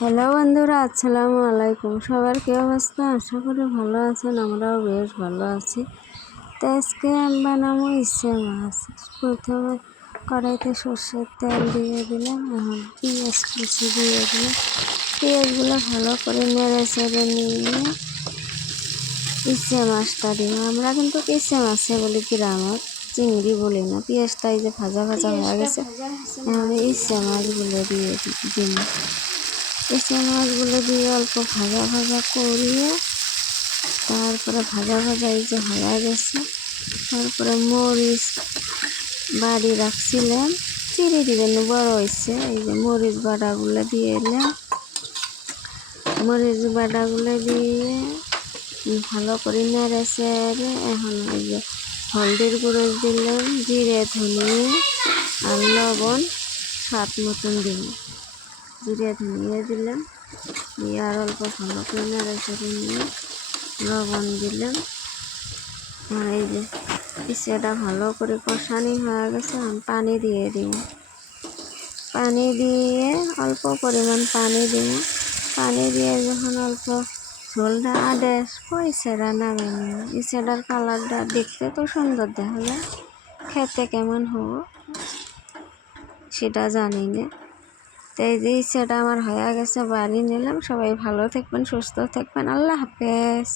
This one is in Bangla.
হ্যালো বন্ধুরা, আসসালামু আলাইকুম। সবার কী অবস্থা? আশা করি ভালো আছেন। আমরাও বেশ ভালো আছি। তো আজকে আমি বানাবো ইচ্ছে মাছ। প্রথমে কড়াইতে সর্ষের তেল দিয়ে দিলাম, এখন পেঁয়াজ কুচি দিয়ে দিলাম। পেঁয়াজগুলো ভালো করে নেড়ে চেড়ে নিয়ে ইচ্ছে মাছটা দিব। আমরা কিন্তু ইচ্ছে মাছে বলি, গ্রামের চিংড়ি বলি না। পেঁয়াজটা এই যে ভাজা ভাজা হয়ে গেছে, এখন ইচ্ছে মাছগুলো দিয়ে দিন। ইচ্ছে মাছগুলো দিয়ে অল্প ভাজা ভাজা করিয়ে তারপরে ভাজা ভাজা এই যে হয়ে গেছে, তারপরে মরিচ বাড়ি রাখছিলাম, চিড়ে দিবেন, বড় হয়েছে। এই যে মরিচ বাটাগুলো দিয়ে এলাম, মরিচ বাটাগুলো দিয়ে ভালো করে নেড়ে চেড়ে এখন এই যে হলদির গুঁড়ো দিলাম, জিরে ধনিয়ে আর লবণ স্বাদ মতন দিলাম। জিরে ধনিয়ে দিলাম, দিয়ে আর অল্প ভালো করে নেড়ে চেড়ে নিয়ে লবণ দিলাম। আর এই যে ইচ্ছেটা ভালো করে কষানি হয়ে গেছে, আমি পানি দিয়ে দিব। পানি দিয়ে অল্প পরিমাণ পানি দিব। পানি দিয়ে যখন অল্প ঝোলটা আডে ইচ্ছেটা নামে নিব। ইচ্ছেটার কালারটা দেখতে তো সুন্দর দেখা যায়, খেতে কেমন হবো সেটা জানি না। তো এই যে ইচ্ছেটা আমার হয়ে গেছে, বাড়ি নিলাম। সবাই ভালো থাকবেন, সুস্থ থাকবেন। আল্লাহ হাফেজ।